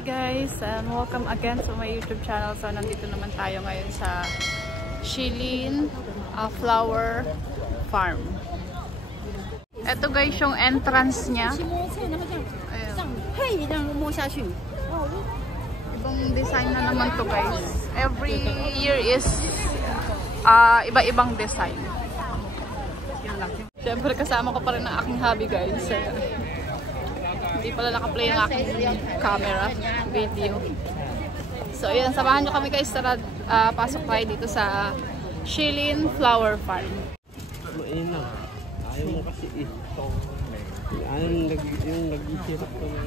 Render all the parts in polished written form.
Hi guys, and welcome again to my YouTube channel. So nandito naman tayo ngayon sa Shilin Flower Farm. Ito guys yung entrance niya. Ibang design na naman to guys. Every year is iba-ibang design. Siyempre kasama ko pa rin ang aking hobby guys. Hindi pala naka-play ang aking camera, video. So, ayan, samahan nyo kami guys. Tara, pasok tayo dito sa Shilin Flower Farm. Mainam. Ayaw mo kasi ito. Ayaw yung nag-isirap ko na.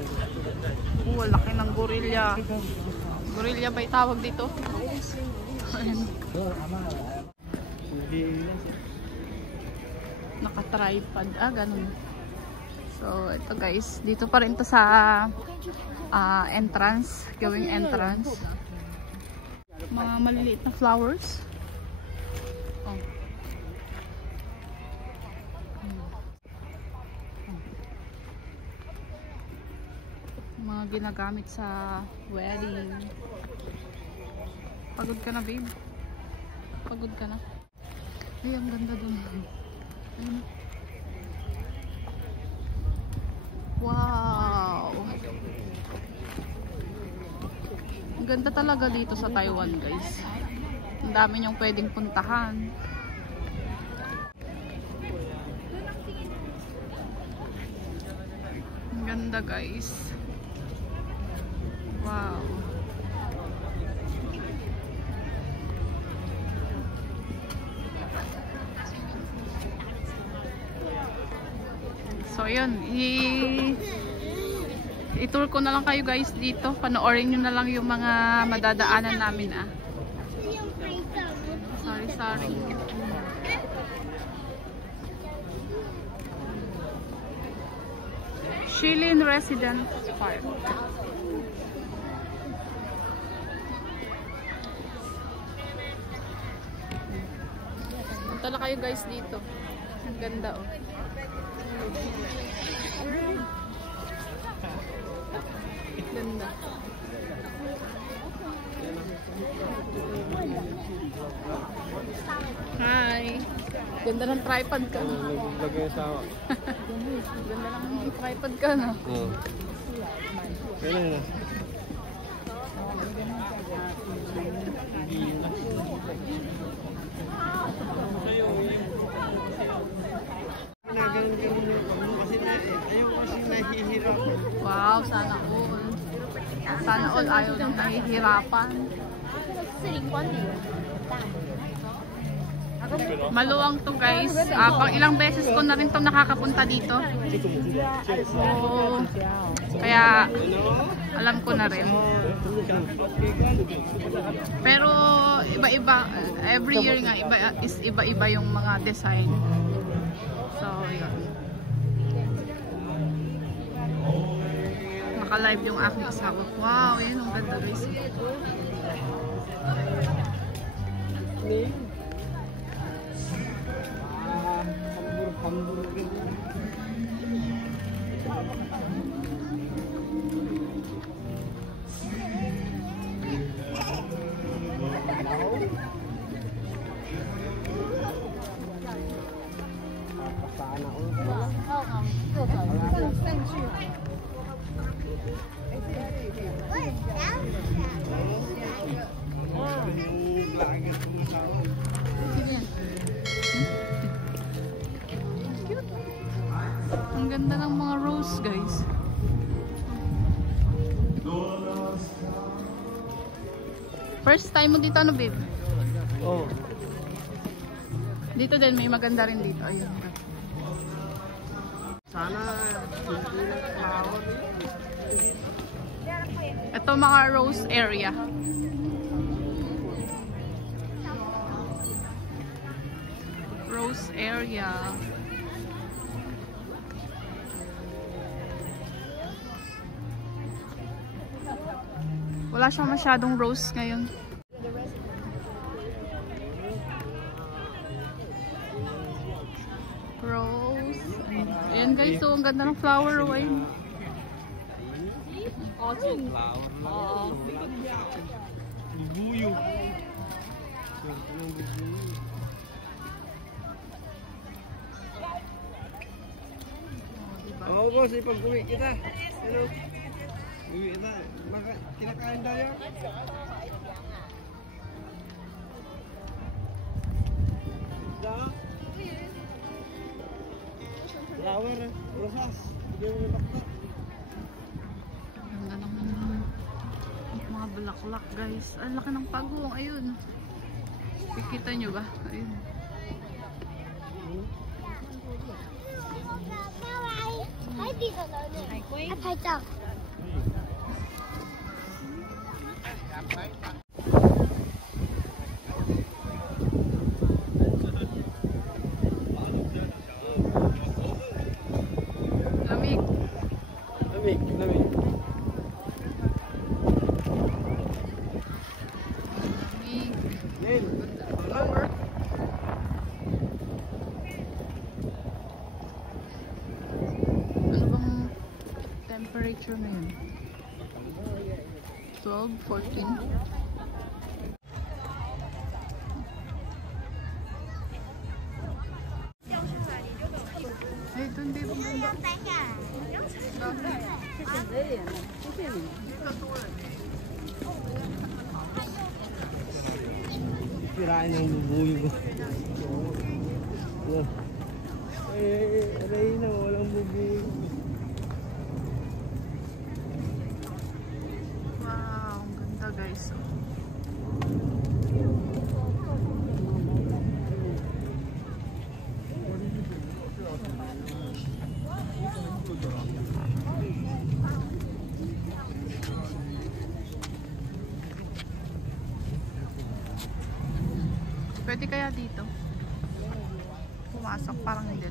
Laki ng gorilla. Gorilla ba yung tawag dito? Naka-tripod. Ganun. So, ito guys, dito pa rin to sa entrance, gawing entrance. Mga maliliit na flowers. Oh. Mga ginagamit sa wedding. Pagod ka na, babe? Pagod ka na? Ay, ang ganda dun. Ayun. Wow! Ang ganda talaga dito sa Taiwan guys. Ang dami niyong pwedeng puntahan. Ang ganda guys. Wow! So yun, i-tour ko na lang kayo guys dito. Panoorin nyo na lang yung mga madadaanan namin Sorry. Shilin Residence Park. Punta na kayo guys dito. Ang ganda oh. Ganda. Hi. Ganda ng tripod ka. Naglagay sa awa. Ganda ng tripod ka no. Oo. Kailan na? Wow, sana all. Sana all ayaw nang nahihirapan. Maluwang to guys. Pang ilang beses ko na rin to nakakapunta dito. So, kaya alam ko na rin. Pero iba-iba. Every year nga iba-iba yung mga design. So, yun. Naka-live yung aking asawa. Wow, yun ang ganda guys. Ang ganda ng mga rose guys. First time mo dito ano babe? Oo. Dito din may maganda rin dito. Ayun. Sana Ito mga rose area. Rose area. Wala siyang masyadong rose ngayon. Rose. Ayan guys, so ang ganda ng flower. Ochin. Flower lang. Oo. Bubuyo. Swerte ng bubuyo. Diba? Oo, boss, ipag-uwi kita. Hello. Uwi kita. Kinakain tayo. Da? Flower, rosas. Hindi mo nilakta. Ganda ng mga bulaklak, guys. Ang laki ng pagong. Ayun. Kikita nyo ba? Ayun.拍照。 Lamig. Lamig, lamig. Lamig. Nen, Flower. Ano bang temperature ngayon? 12, 14? Eh, ito hindi ba ganda? Kirain ng bubuyo. Aray na, walang bubuyo. Wow, ang ganda, guys. Pwede kaya dito? Pumasok, parang hindi.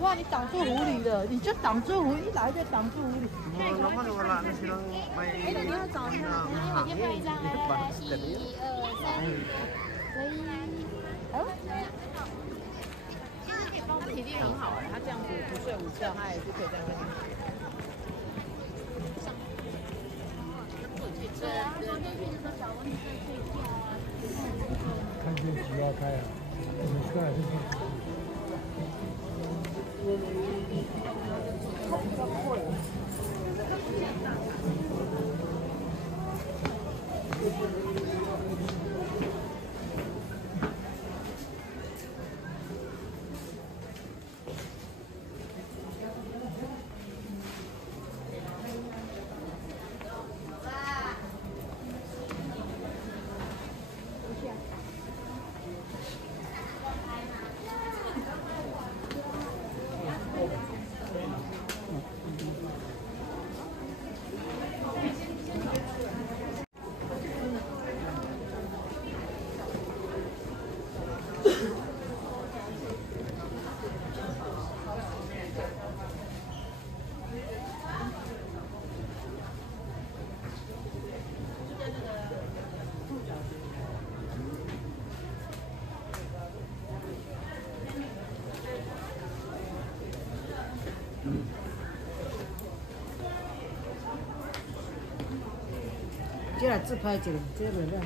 哇！你挡住狐狸了，你就挡住狐狸，一来就挡住狐狸。 Naman, wala na silang may hangin. Bakit ganyan? 体力很好哎，他这样子不睡午觉，他也是可以在那边。看电视要开啊，你出来就是。这来自拍一下，这个亮。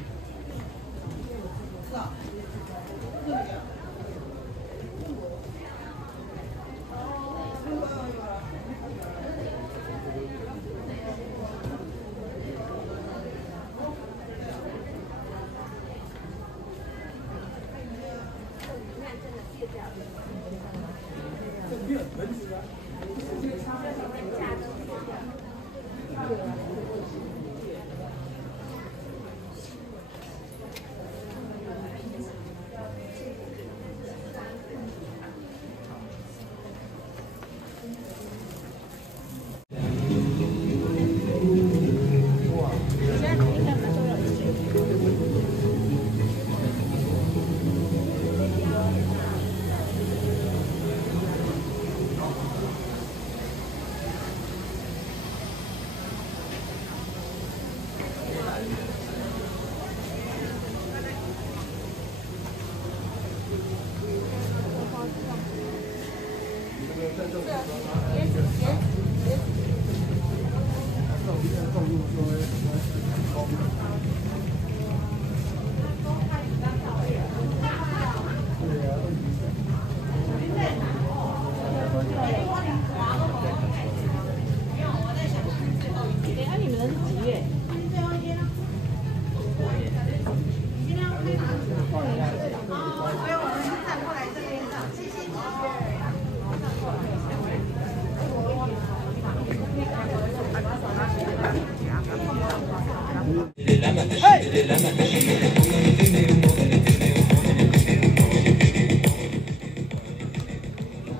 各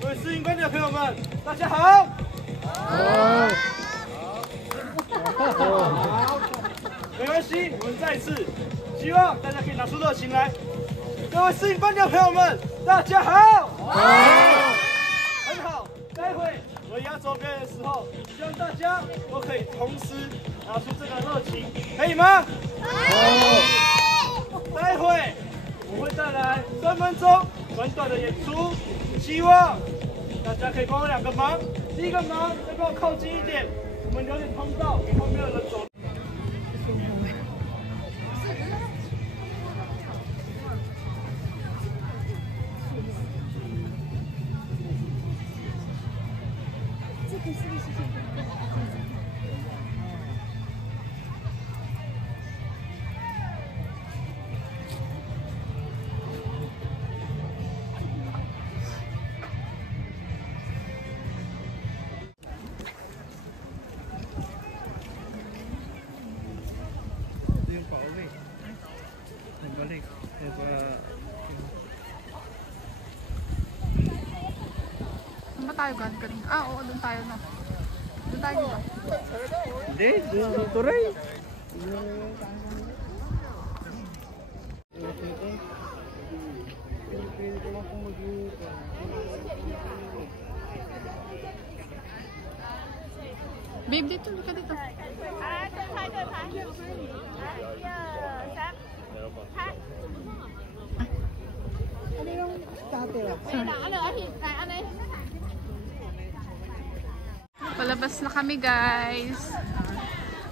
位试映观众朋友们，大家好。没关系，我们再一次，希望大家可以拿出热情来。各位试映观众朋友们，大家好。很好，待会我压轴表演的时候，希望大家都可以同时拿出这个热情，可以吗？待会我会带来3分钟短短的演出，希望大家可以帮我2个忙。第一个忙，再帮我靠近一点，我们留点通道给后面的人走。Saan ba tayo kanina? Ah, oo, doon tayo na. Doon tayo ba? Hindi, dito rin. Babe, dito, ka dito. Palabas na kami, guys.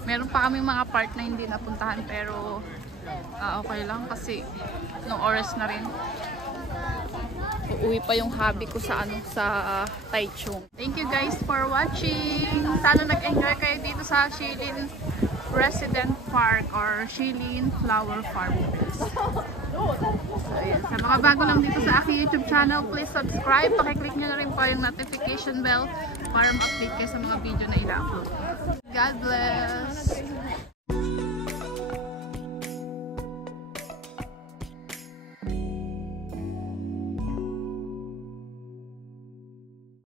Meron pa kaming mga part na hindi napuntahan pero okay lang kasi nung oras na rin. Uuwi pa yung hobby ko sa Taichung. Thank you guys for watching. Sana nag-enjoy kayo dito sa Shilin Resident Park or Shilin Flower Farm. So, ayan. Sa mga bago lang dito sa aking YouTube channel, please subscribe. Pakiclick nyo na rin po yung notification bell para ma-update kayo sa mga video na ina-upload. God bless!